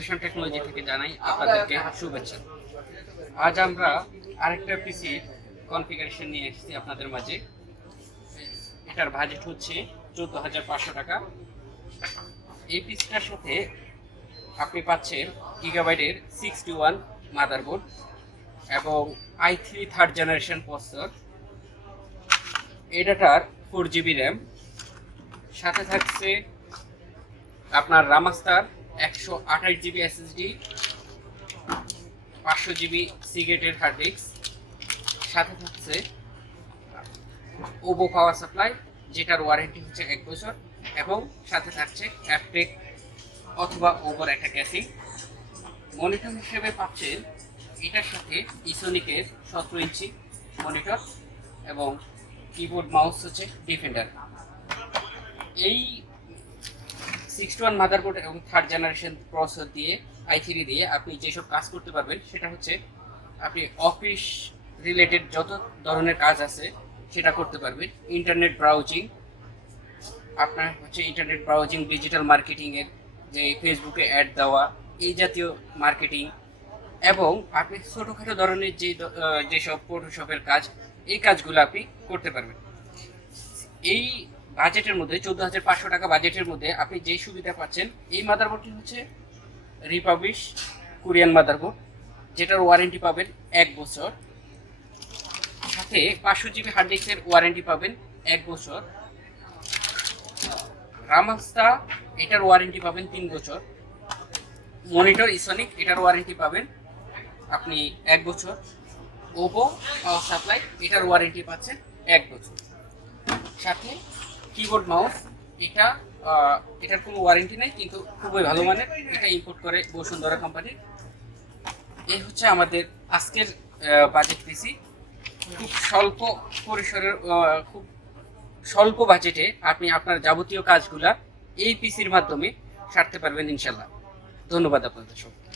Education technology থেকে জানাই আপনাদেরকে শুভেচ্ছা। আজ আমরা আরেকটা পিসির কনফিগারেশন নিয়ে এসেছি আপনাদের মাঝে। এটার বাজেট হচ্ছে 14,500 টাকা। এই পিসটার সাথে আপনি পাচ্ছেন গিগাবাইটের 61 মাদারবোর্ড এবং i3 থার্ড জেনারেশন প্রসেসর। এটার 4GB র্যাম, সাথে থাকছে আপনার রামাস্টার 128GB SSD, 500GB সিগেটের হার্ড ডিস্ক, সাথে থাকছে ওবো পাওয়ার সাপ্লাই যেটার ওয়ারেন্টি হচ্ছে 1 বছর, এবং সাথে থাকছে অ্যাপটেক অথবা ওবোর একটা ক্যাসিং। মনিটর হিসেবে পাচ্ছেন এটার সাথে ইসোনিকের 17 ইঞ্চি মনিটর এবং কিবোর্ড মাউস হচ্ছে ডিফেন্ডার। এই 61 মাদারবোর্ড এবং থার্ড জেনারেশন প্রসেসর দিয়ে i3 দিয়ে আপনি যেসব কাজ করতে পারবেন সেটা হচ্ছে আপনি অফিস রিলেটেড যত ধরনের কাজ আছে সেটা করতে পারবেন। ইন্টারনেট ব্রাউজিং, আপনার হচ্ছে ইন্টারনেট ব্রাউজিং, ডিজিটাল মার্কেটিংয়ের যে ফেসবুকে অ্যাড দেওয়া, এই জাতীয় মার্কেটিং, এবং আপনি ছোটোখাটো ধরনের যেসব ফটোশপের কাজ, এই কাজগুলো আপনি করতে পারবেন। এই বাজেটের মধ্যে 14,500 টাকা বাজেটের মধ্যে আপনি যে সুবিধা পাচ্ছেন, এই মাদারবোর্ডটি হচ্ছে রিপাবলিশ কোরিয়ান মাদারবোর্ড যেটার ওয়ারেন্টি পাবেন 1 বছর, সাথে 500GB হার্ড ডিস্কের ওয়ারেন্টি পাবেন 1 বছর। রামাস্তা এটার ওয়ারেন্টি পাবেন 3 বছর। মনিটর ইসোনিক এটার ওয়ারেন্টি পাবেন আপনি 1 বছর। ওপো পাওয়ার সাপ্লাই এটার ওয়ারেন্টি পাচ্ছেন 1 বছর। সাথে কিবোর্ড মাউস এটার কোনো ওয়ারেন্টি নেই, কিন্তু খুবই ভালো মানের, এটা ইম্পোর্ট করে বসুন্ধরা কোম্পানি। এই হচ্ছে আমাদের আজকের বাজেট পিসি। খুব স্বল্প পরিসরের, খুব স্বল্প বাজেটে আপনি আপনার যাবতীয় কাজগুলা এই পিসির মাধ্যমে সারতে পারবেন ইনশাল্লাহ। ধন্যবাদ আপনাদের সবাইকে।